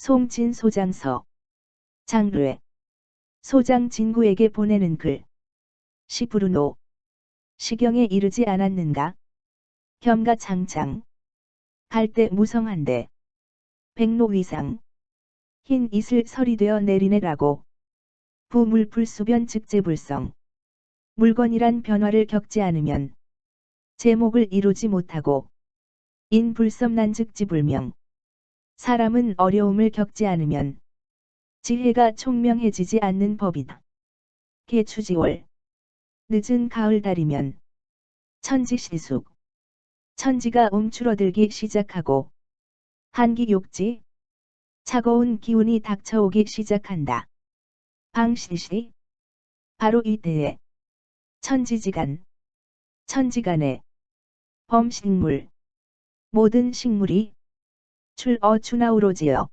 송진 소장서. 장르. 소장 진구에게 보내는 글. 시 브루노. 시경에 이르지 않았는가? 겸가 장창. 갈대 무성한데. 백로 위상. 흰 이슬 설이 되어 내리네라고. 부물 불수변 즉제불성. 물건이란 변화를 겪지 않으면 제목을 이루지 못하고 인불섭난즉지불명. 사람은 어려움을 겪지 않으면 지혜가 총명해지지 않는 법이다. 개추지월. 늦은 가을 달이면 천지시숙. 천지가 움츠러들기 시작하고 한기욕지. 차가운 기운이 닥쳐오기 시작한다. 방시시. 바로 이때에 천지지간. 천지간에 범식물. 모든 식물이 출어추나우로지어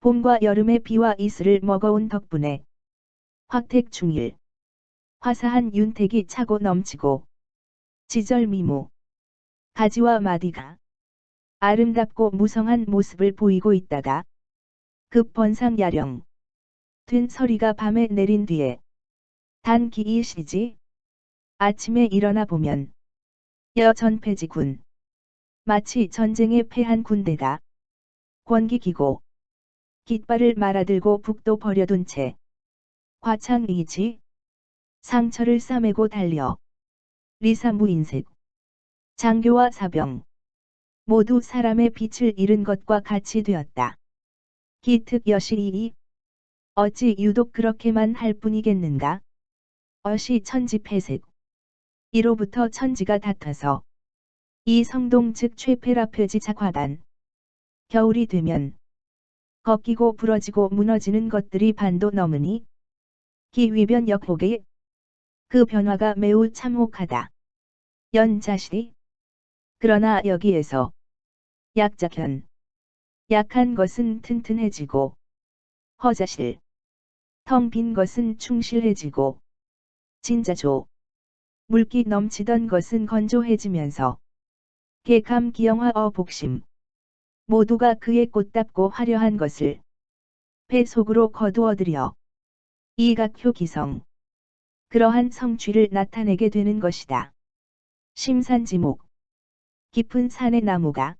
봄과 여름의 비와 이슬을 먹어온 덕분에 화택충일. 화사한 윤택이 차고 넘치고 지절미무. 가지와 마디가 아름답고 무성한 모습을 보이고 있다가 급번상야령. 된 서리가 밤에 내린 뒤에 단기이시지. 아침에 일어나 보면 여전패지군. 마치 전쟁에 패한 군대가 권기기고 깃발을 말아들고 북도 버려둔 채 과창의지. 상처를 싸매고 달려 리사무인색. 장교와 사병 모두 사람의 빛을 잃은 것과 같이 되었다. 기특 여시이이. 어찌 유독 그렇게만 할 뿐이겠는가? 어시 천지폐색. 이로부터 천지가 닥터서 이 성동 즉 최폐라표지 작화단. 겨울이 되면 걷기고 부러지고 무너지는 것들이 반도 넘으니 기위변 역혹의 그 변화가 매우 참혹하다. 연자시. 그러나 여기에서 약자현. 약한 것은 튼튼해지고 허자실. 텅 빈 것은 충실해지고 진자조. 물기 넘치던 것은 건조해지면서 개감 기영화 복심. 모두가 그의 꽃답고 화려한 것을 배 속으로 거두어들여 이각효 기성. 그러한 성취를 나타내게 되는 것이다. 심산지목. 깊은 산의 나무가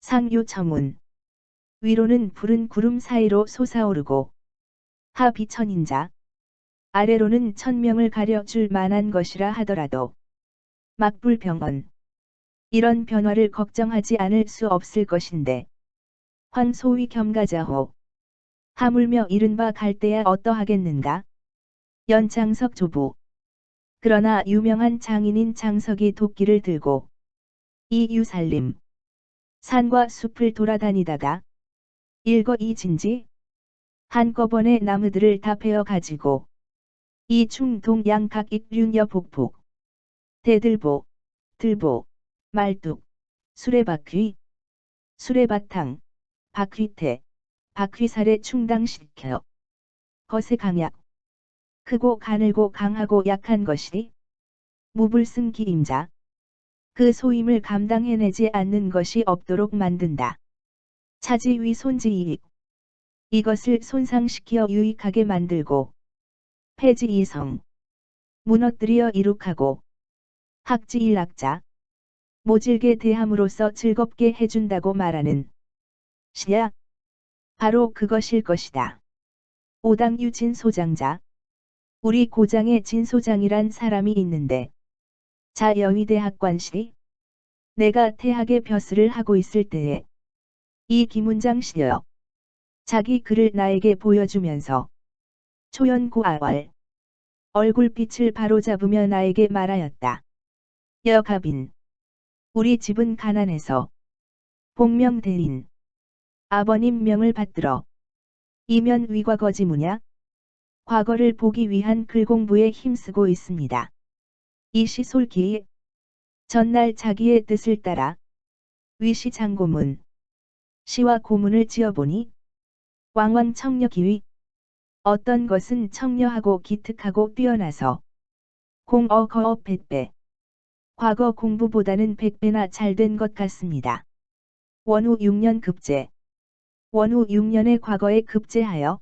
상류청운. 위로는 푸른 구름 사이로 솟아오르고 하비천인자. 아래로는 천명을 가려줄 만한 것이라 하더라도 막불병언. 이런 변화를 걱정하지 않을 수 없을 것인데 황소위 겸가자호. 하물며 이른바 갈대야 어떠하겠는가? 연장석 조부. 그러나 유명한 장인인 장석이 도끼를 들고 이유살림. 산과 숲을 돌아다니다가 일거이진지. 한꺼번에 나무들을 다 베어 가지고 이충동 양각 익륜여 복복. 대들보. 들보. 말뚝. 수레바퀴. 수레바탕. 바퀴태. 바퀴살에 충당시켜 거세 강약. 크고 가늘고 강하고 약한 것이 무불승기임자. 그 소임을 감당해내지 않는 것이 없도록 만든다. 차지위 손지이익. 이것을 손상시켜 유익하게 만들고 폐지이성. 무너뜨려 이룩하고 학지일학자. 모질게 대함으로써 즐겁게 해준다고 말하는 시야. 바로 그것일 것이다. 오당유 진소장자. 우리 고장에 진소장이란 사람이 있는데 자여위대학관시. 내가 태학의 벼슬을 하고 있을 때에 이 김운장 씨여. 자기 글을 나에게 보여주면서 초연고아왈. 얼굴빛을 바로잡으며 나에게 말하였다. 여가빈. 우리 집은 가난해서 복명대인. 아버님 명을 받들어 이면 위과거지무냐? 과거를 보기 위한 글 공부에 힘쓰고 있습니다. 이시솔기. 전날 자기의 뜻을 따라 위시장고문. 시와 고문을 지어보니 왕왕 청려기위. 어떤 것은 청려하고 기특하고 뛰어나서 공어거어 백배. 과거 공부보다는 100배나 잘 된 것 같습니다. 원후 6년 급제. 원후 6년의 과거에 급제하여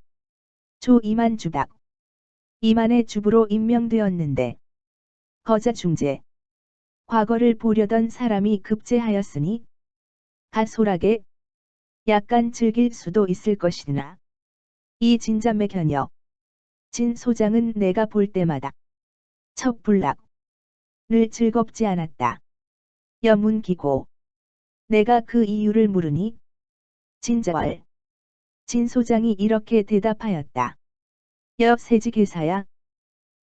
조 이만 주박 이만의 주부로 임명되었는데 거자 중제 과거를 보려던 사람이 급제하였으니 가소락에 약간 즐길 수도 있을 것이나 이 진자매 견여 진 소장은 내가 볼 때마다 척불락 늘 즐겁지 않았다. 여문기고 내가 그 이유를 물으니 진자월 진 소장이 이렇게 대답하였다. 여세지계사야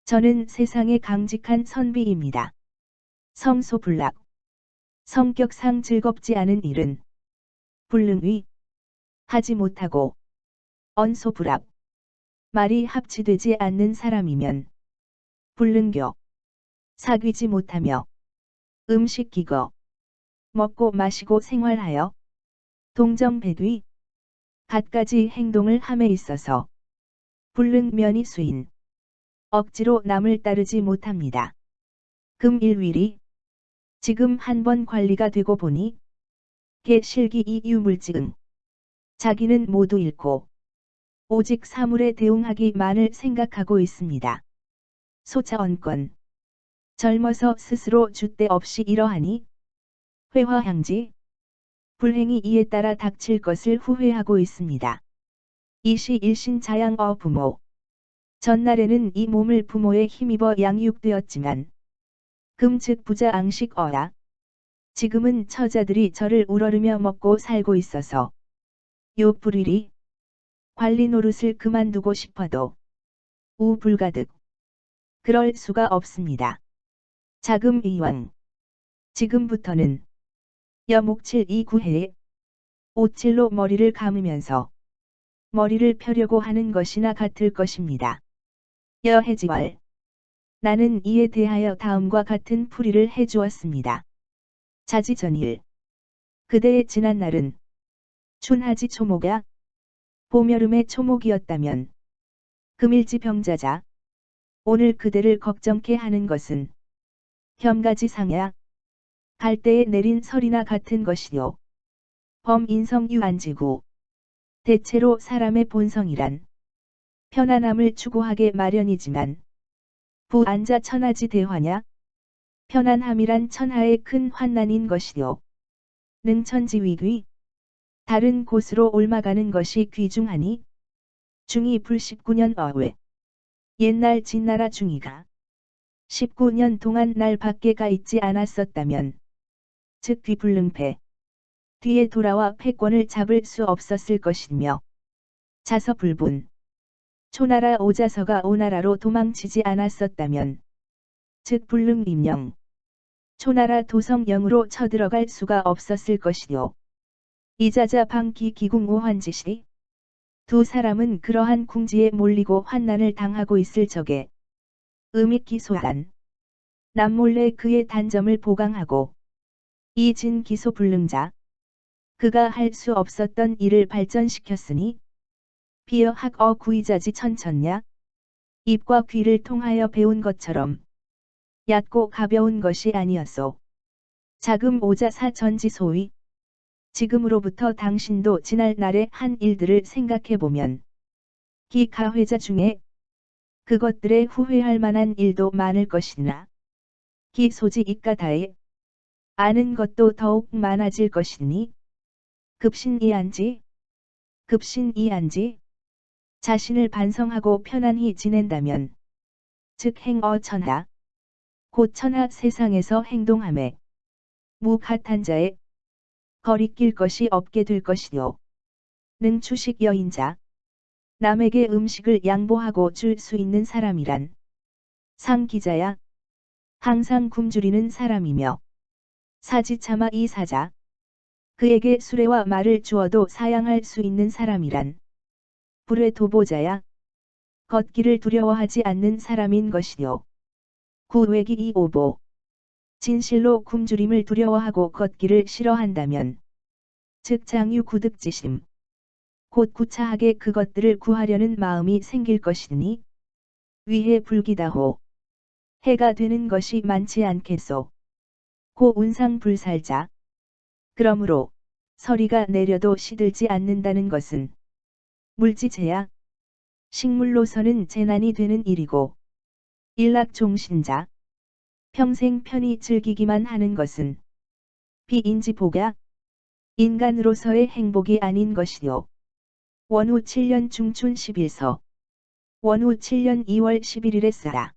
저는 세상에 강직한 선비입니다. 성소불락 성격상 즐겁지 않은 일은 불능위 하지 못하고 언소불합 말이 합치되지 않는 사람이면 불능교 사귀지 못하며 음식기거 먹고 마시고 생활하여 동정배뒤 갖가지 행동을 함에 있어서 불능면이 수인 억지로 남을 따르지 못합니다. 금일위리 지금 한번 관리가 되고 보니 개실기 이 유물증 자기는 모두 잃고 오직 사물에 대응하기만을 생각하고 있습니다. 소차언권 젊어서 스스로 줏대 없이 이러하니 회화향지 불행이 이에 따라 닥칠 것을 후회하고 있습니다. 이시 일신자양어 부모 전날에는 이 몸을 부모에 힘입어 양육되었지만 금즉 부자 앙식어야 지금은 처자들이 저를 우러르며 먹고 살고 있어서 요 불일이 관리 노릇을 그만두고 싶어도 우불가득 그럴 수가 없습니다. 자금 이왕 지금부터는 여목칠 이 구해에 오칠로 머리를 감으면서 머리를 펴려고 하는 것이나 같을 것입니다. 여해지월 나는 이에 대하여 다음과 같은 풀이를 해주었습니다. 자지전일 그대의 지난 날은 춘하지 초목야 봄여름의 초목이었다면 금일지 병자자 오늘 그대를 걱정케 하는 것은 겸가지상야 갈대에 내린 설이나 같은 것이요. 범인성유안지구 대체로 사람의 본성이란 편안함을 추구하게 마련이지만 부안자 천하지 대화냐 편안함이란 천하의 큰 환난인 것이요. 능천지위귀 다른 곳으로 옮아가는 것이 귀중하니 중이 불 19년 어회 옛날 진나라 중이가 19년 동안 날 밖에 가 있지 않았었다면 즉 뒤불능패 뒤에 돌아와 패권을 잡을 수 없었을 것이며 자서불분 초나라 오자서가 오나라로 도망치지 않았었다면 즉 불능임령 초나라 도성령으로 쳐들어갈 수가 없었을 것이요. 이자자 방기 기궁 오환지시 두 사람은 그러한 궁지에 몰리고 환난을 당하고 있을 적에 음익기소단 남몰래 그의 단점을 보강하고 이 진기소 불능자 그가 할 수 없었던 일을 발전시켰으니 비어 학어 구이자지 천천냐 입과 귀를 통하여 배운 것처럼 얕고 가벼운 것이 아니었소. 자금 오자사 전지소위 지금으로부터 당신도 지날 날의 한 일들을 생각해보면 기가회자 중에 그것들에 후회할 만한 일도 많을 것이나 기소지 이까다에 아는 것도 더욱 많아질 것이니 급신이안지 자신을 반성하고 편안히 지낸다면 즉 행어천하 곧 천하 세상에서 행동함에 무가탄 자에 거리낄 것이 없게 될 것이요. 능추식 여인자 남에게 음식을 양보하고 줄 수 있는 사람이란 상기자야 항상 굶주리는 사람이며 사지참아 이사자 그에게 수레와 말을 주어도 사양할 수 있는 사람이란 불의 도보자야 걷기를 두려워하지 않는 사람인 것이요. 구외기 이오보 진실로 굶주림을 두려워하고 걷기를 싫어한다면 즉 장유 구득지심 곧 구차하게 그것들을 구하려는 마음이 생길 것이니 위해 불기다호 해가 되는 것이 많지 않겠소. 고 운상불살자 그러므로 서리가 내려도 시들지 않는다는 것은 물지재야 식물로서는 재난이 되는 일이고 일락종신자 평생 편히 즐기기만 하는 것은 비인지복야 인간으로서의 행복이 아닌 것이요. 원후 7년 중춘 11서 원후 7년 2월 11일에 쓰라.